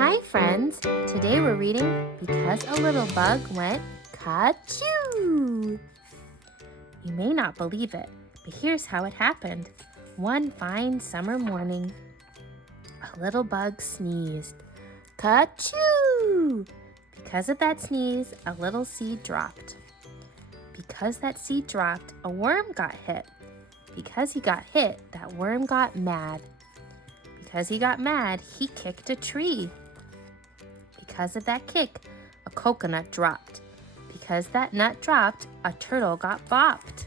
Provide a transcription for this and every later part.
Hi friends! Today we're reading Because a Little Bug Went Ka-Choo! You may not believe it, but here's how it happened. One fine summer morning, a little bug sneezed. Ka-choo! Because of that sneeze, a little seed dropped. Because that seed dropped, a worm got hit. Because he got hit, that worm got mad. Because he got mad, he kicked a tree. Because of that kick, a coconut dropped. Because that nut dropped, a turtle got bopped.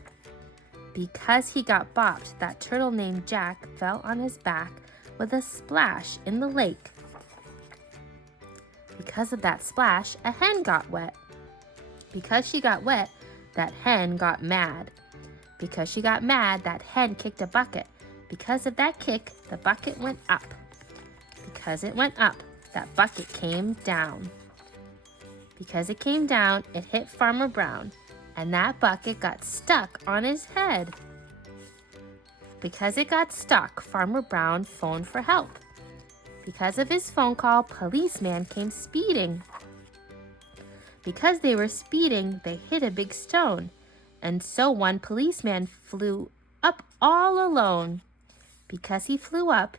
Because he got bopped, that turtle named Jack fell on his back with a splash in the lake. Because of that splash, a hen got wet. Because she got wet, that hen got mad. Because she got mad, that hen kicked a bucket. Because of that kick, the bucket went up. Because it went up, that bucket came down. Because it came down, it hit Farmer Brown, and that bucket got stuck on his head. Because it got stuck, Farmer Brown phoned for help. Because of his phone call, policeman came speeding. Because they were speeding, they hit a big stone, and so one policeman flew up all alone. Because he flew up,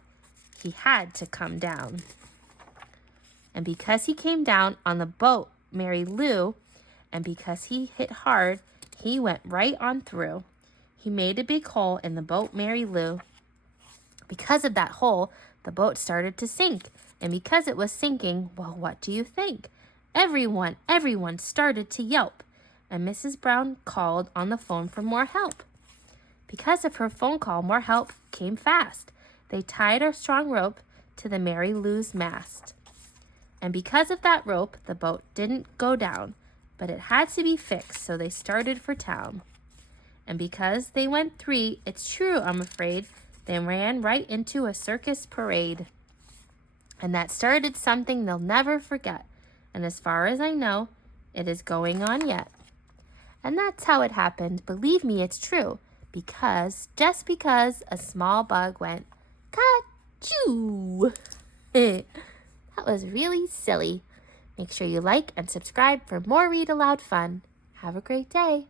he had to come down. And because he came down on the boat Mary Lou, and because he hit hard, he went right on through. He made a big hole in the boat Mary Lou. Because of that hole, the boat started to sink. And because it was sinking, well, what do you think? Everyone started to yelp. And Mrs. Brown called on the phone for more help. Because of her phone call, more help came fast. They tied a strong rope to the Mary Lou's mast. And because of that rope, the boat didn't go down, but it had to be fixed, so they started for town. And because they went three, it's true, I'm afraid, they ran right into a circus parade. And that started something they'll never forget. And as far as I know, it is going on yet. And that's how it happened. Believe me, it's true. Just because a small bug went ka-choo. That was really silly. Make sure you like and subscribe for more read aloud fun. Have a great day.